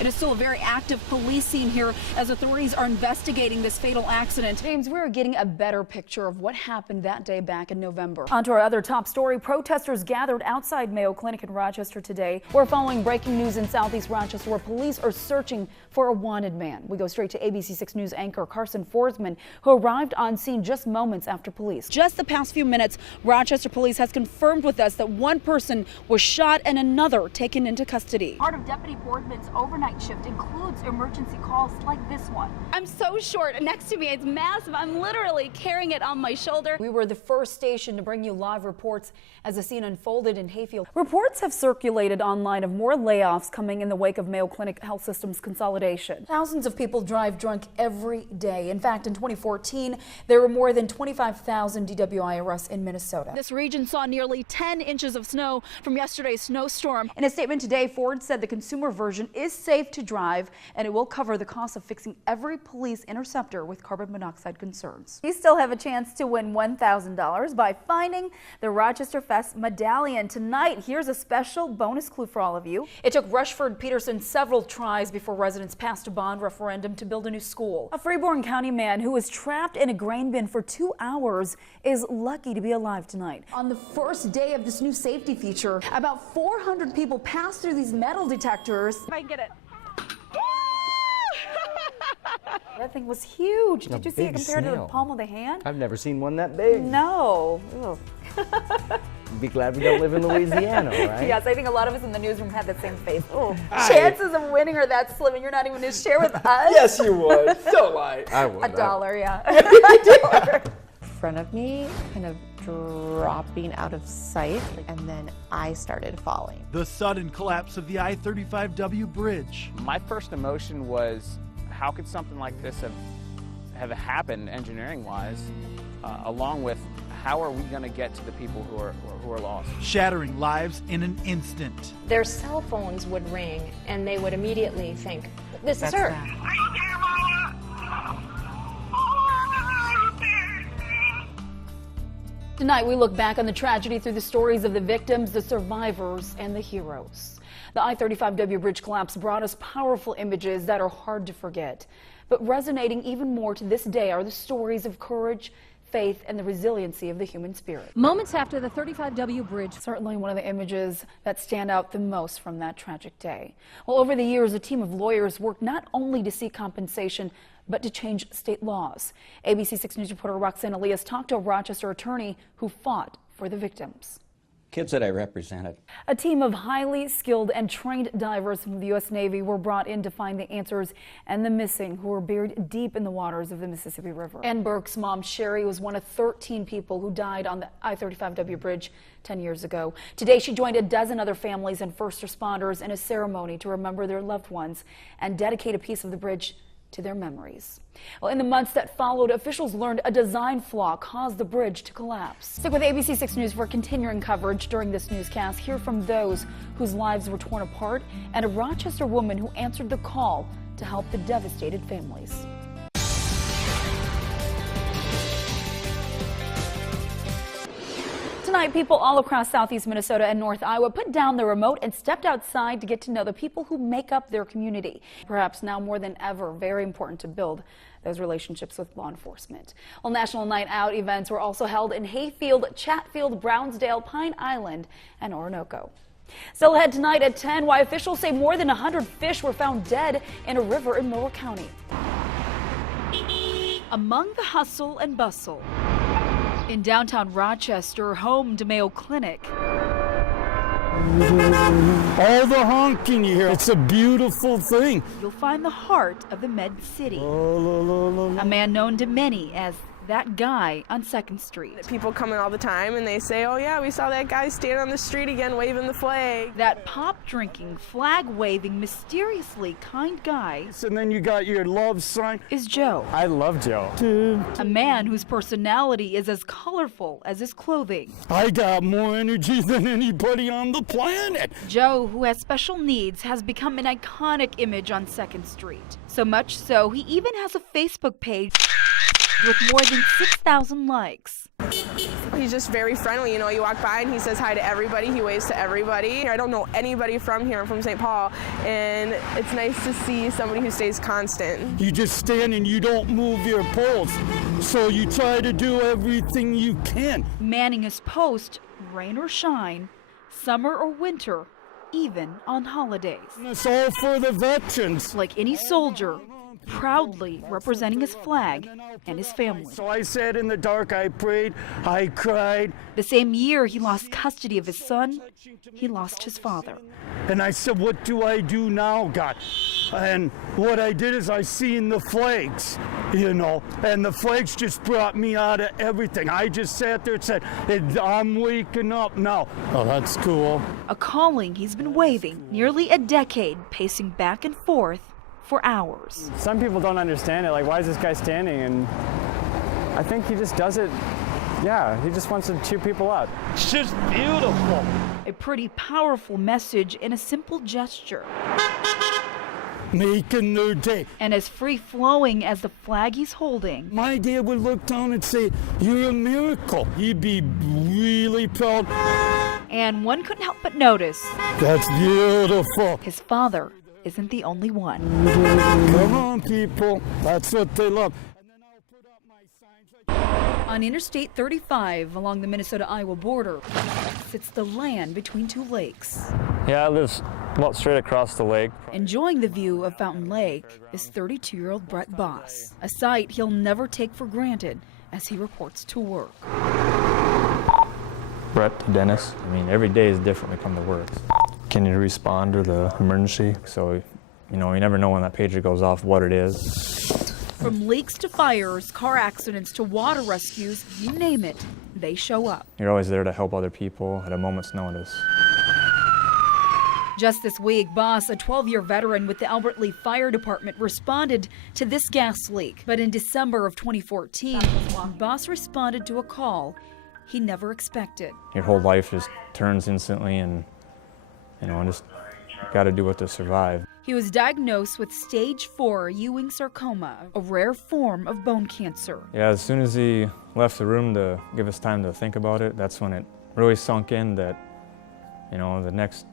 It is still a very active police scene here as authorities are investigating this fatal accident. James, we're getting a better picture of what happened that day back in November. On to our other top story. Protesters gathered outside Mayo Clinic in Rochester today. We're following breaking news in Southeast Rochester where police are searching for a wanted man. We go straight to ABC6 News anchor Carson Forsman, who arrived on scene just moments after police. Just the past few minutes, Rochester police has confirmed with us that one person was shot and another taken into custody. Part of Deputy Boardman's overnight shift includes emergency calls like this one. I'm so short. Next to me, it's massive. I'm literally carrying it on my shoulder. We were the first station to bring you live reports as the scene unfolded in Hayfield. Reports have circulated online of more layoffs coming in the wake of Mayo Clinic Health System's consolidation. Thousands of people drive drunk every day. In fact, in 2014, there were more than 25,000 DWI arrests in Minnesota. This region saw nearly 10 inches of snow from yesterday's snowstorm. In a statement today, Ford said the consumer version is safe to drive and it will cover the cost of fixing every police interceptor with carbon monoxide concerns. You still have a chance to win $1,000 by finding the Rochester Fest medallion. Tonight, here's a special bonus clue for all of you. It took Rushford Peterson several tries before residents passed a bond referendum to build a new school. A Freeborn County man who was trapped in a grain bin for 2 hours is lucky to be alive tonight. On the first day of this new safety feature, about 400 people passed through these metal detectors. If I can get it. That thing was huge. Did you see it compared to the palm of the hand? I've never seen one that big. No. Be glad we don't live in Louisiana, right? Yes, I think a lot of us in the newsroom had that same face. Chances of winning are that slim, and you're not even going to share with us? Yes, you would. Don't lie. I would. $1, yeah. $1. In front of me, kind of dropping out of sight, and then I started falling. The sudden collapse of the I-35W bridge. My first emotion was, how could something like this have happened engineering-wise, along with how are we going to get to the people who are lost? Shattering lives in an instant. Their cell phones would ring and they would immediately think, this is her. Tonight, we look back on the tragedy through the stories of the victims, the survivors, and the heroes. The I-35W bridge collapse brought us powerful images that are hard to forget. But resonating even more to this day are the stories of courage, faith, and the resiliency of the human spirit. Moments after the 35W bridge. Certainly one of the images that stand out the most from that tragic day. Well, over the years, a team of lawyers worked not only to seek compensation, but to change state laws. ABC6 News reporter Roxanne Elias talked to a Rochester attorney who fought for the victims. Kids that I represented. A team of highly skilled and trained divers from the U.S. Navy were brought in to find the answers and the missing who were buried deep in the waters of the Mississippi River. Ann Burke's mom, Sherry, was one of 13 people who died on the I-35W bridge 10 years ago. Today, she joined a dozen other families and first responders in a ceremony to remember their loved ones and dedicate a piece of the bridge to their memories. Well, in the months that followed, officials learned a design flaw caused the bridge to collapse. Stick with ABC6 News for continuing coverage during this newscast. Hear from those whose lives were torn apart and a Rochester woman who answered the call to help the devastated families. Tonight, people all across southeast Minnesota and North Iowa put down the remote and stepped outside to get to know the people who make up their community. Perhaps now more than ever, very important to build those relationships with law enforcement. Well, National Night Out events were also held in Hayfield, Chatfield, Brownsdale, Pine Island, and Oronoco. Still ahead tonight at 10, why officials say more than 100 fish were found dead in a river in Mower County. Among the hustle and bustle in downtown Rochester, home to Mayo Clinic. All the honking you hear, it's a beautiful thing. You'll find the heart of the Med City. A man known to many as that guy on 2nd Street. People come in all the time and they say, oh yeah, we saw that guy standing on the street again waving the flag. That pop-drinking, flag-waving, mysteriously kind guy. And then you got your love sign. Is Joe. I love Joe. A man whose personality is as colorful as his clothing. I got more energy than anybody on the planet. Joe, who has special needs, has become an iconic image on 2nd Street. So much so, he even has a Facebook page with more than 6,000 likes. He He's just very friendly. You know, you walk by and he says hi to everybody. He waves to everybody. I don't know anybody from here. I'm from St. Paul, and it's nice to see somebody who stays constant. You just stand and you don't move your post. So you try to do everything you can. Manning his post, rain or shine, summer or winter, even on holidays. It's all for the veterans. Like any soldier, proudly representing his flag and his family. So I sat in the dark, I prayed, I cried. The same year he lost custody of his son, he lost his father. And I said, what do I do now, God? And what I did is I seen the flags, you know, and the flags just brought me out of everything. I just sat there and said, I'm waking up now. Oh, that's cool. A calling he's been waving nearly a decade, pacing back and forth for hours. Some people don't understand it, like, why is this guy standing? And I think he just does it, yeah, he just wants to cheer people up. It's just beautiful. A pretty powerful message in a simple gesture. Making their day. And as free-flowing as the flag he's holding. My dad would look down and say, you're a miracle. He'd be really proud. And one couldn't help but notice. That's beautiful. His father isn't the only one. Come on, people. That's what they love. On Interstate 35 along the Minnesota-Iowa border sits the land between two lakes. Yeah, I live about straight across the lake. Enjoying the view of Fountain Lake is 32-year-old Brett Boss, a sight he'll never take for granted as he reports to work. Brett to Dennis. I mean, every day is different when we come to work. Can you respond to the emergency? So, you know, you never know when that pager goes off what it is. From leaks to fires, car accidents to water rescues, you name it, they show up. You're always there to help other people at a moment's notice. Just this week, Boss, a 12-year veteran with the Albert Lea Fire Department, responded to this gas leak. But in December of 2014, Boss responded to a call he never expected. Your whole life just turns instantly, and, you know, just got to do it to survive. He was diagnosed with stage 4 Ewing sarcoma, a rare form of bone cancer. Yeah, as soon as he left the room to give us time to think about it, that's when it really sunk in that, you know, the next,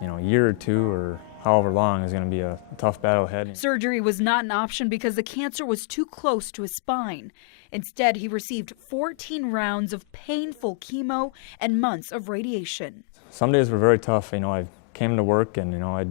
you know, year or two or however long is going to be a tough battle ahead. Surgery was not an option because the cancer was too close to his spine. Instead, he received 14 rounds of painful chemo and months of radiation. Some days were very tough. You know, I came to work and, you know,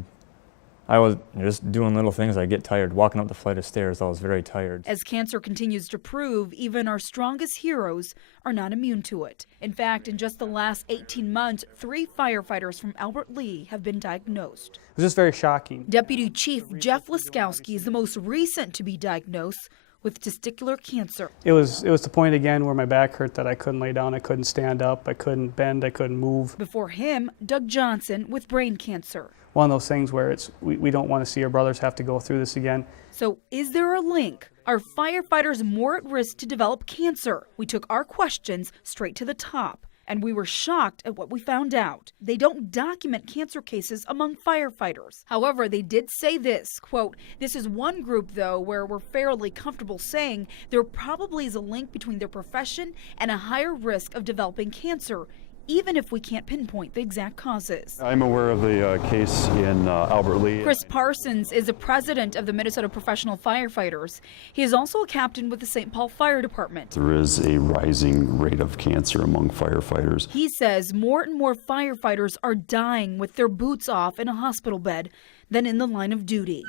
I was just doing little things. I get tired. Walking up the flight of stairs, I was very tired. As cancer continues to prove, even our strongest heroes are not immune to it. In fact, in just the last 18 months, 3 firefighters from Albert Lea have been diagnosed. It was just very shocking. Deputy Chief Jeff Laskowski is the most recent to be diagnosed with testicular cancer. It was the point again where my back hurt that I couldn't lay down, I couldn't stand up, I couldn't bend, I couldn't move. Before him, Doug Johnson with brain cancer. One of those things where we don't want to see our brothers have to go through this again. So is there a link? Are firefighters more at risk to develop cancer? We took our questions straight to the top, and we were shocked at what we found out. They don't document cancer cases among firefighters. However, they did say this, quote, "This is one group, though, where we're fairly comfortable saying there probably is a link between their profession and a higher risk of developing cancer, even if we can't pinpoint the exact causes." I'm aware of the case in Albert Lea. Chris Parsons is the president of the Minnesota Professional Firefighters. He is also a captain with the St. Paul Fire Department. There is a rising rate of cancer among firefighters. He says more and more firefighters are dying with their boots off in a hospital bed than in the line of duty.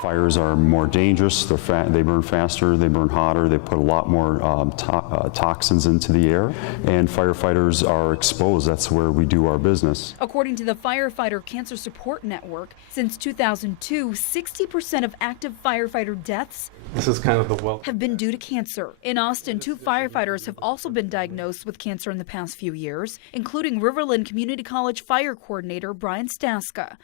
Fires are more dangerous, they burn faster, they burn hotter, they put a lot more toxins into the air, and firefighters are exposed. That's where we do our business. According to the Firefighter Cancer Support Network, since 2002, 60% of active firefighter deaths have been due to cancer. In Austin, 2 firefighters have also been diagnosed with cancer in the past few years, including Riverland Community College fire coordinator Brian Staska.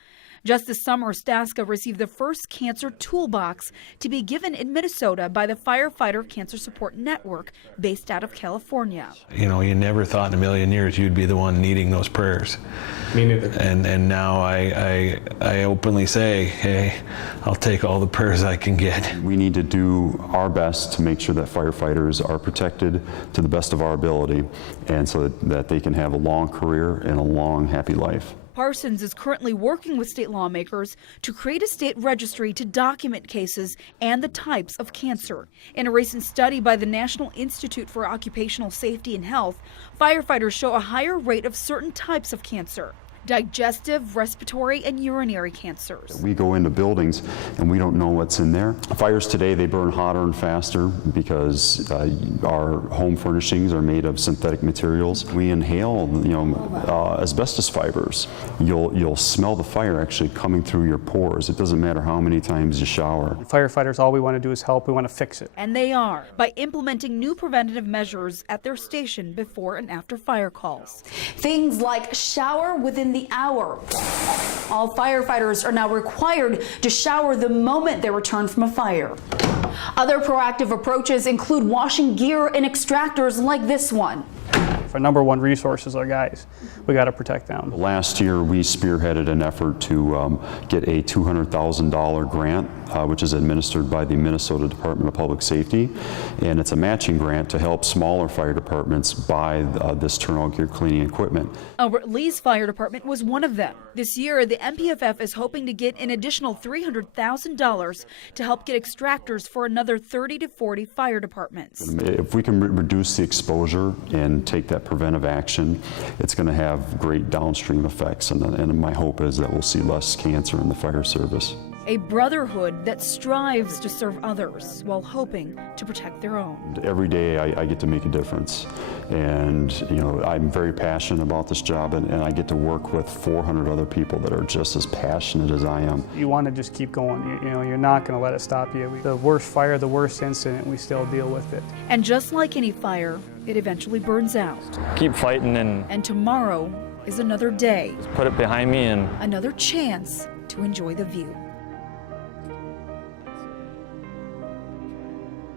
Just this summer, Staska received the first cancer toolbox to be given in Minnesota by the Firefighter Cancer Support Network, based out of California. You know, you never thought in a million years you'd be the one needing those prayers. Me neither. And now I openly say, hey, I'll take all the prayers I can get. We need to do our best to make sure that firefighters are protected to the best of our ability, and so that they can have a long career and a long, happy life. Parsons is currently working with state lawmakers to create a state registry to document cases and the types of cancer. In a recent study by the National Institute for Occupational Safety and Health, firefighters show a higher rate of certain types of cancer: digestive, respiratory, and urinary cancers. We go into buildings and we don't know what's in there. Fires today, they burn hotter and faster because our home furnishings are made of synthetic materials. We inhale, asbestos fibers. You'll smell the fire actually coming through your pores. It doesn't matter how many times you shower. Firefighters, all we want to do is help. We want to fix it. And they are, by implementing new preventative measures at their station before and after fire calls. Things like shower within the hour. All firefighters are now required to shower the moment they return from a fire. Other proactive approaches include washing gear and extractors like this one. Our number one resource is our guys. We got to protect them. Last year, we spearheaded an effort to get a $200,000 grant, which is administered by the Minnesota Department of Public Safety, and it's a matching grant to help smaller fire departments buy this turnout gear cleaning equipment. Albert Lee's fire department was one of them. This year, the MPFF is hoping to get an additional $300,000 to help get extractors for another 30 to 40 fire departments. If we can reduce the exposure and take that preventive action, it's going to have great downstream effects, and my hope is that we'll see less cancer in the fire service. A brotherhood that strives to serve others while hoping to protect their own. Every day I get to make a difference, and I'm very passionate about this job, and I get to work with 400 other people that are just as passionate as I am. You want to just keep going. You're not going to let it stop you. The worst fire, the worst incident, we still deal with it. And just like any fire, it eventually burns out. Keep fighting and tomorrow is another day. put it behind me and Another chance to enjoy the view.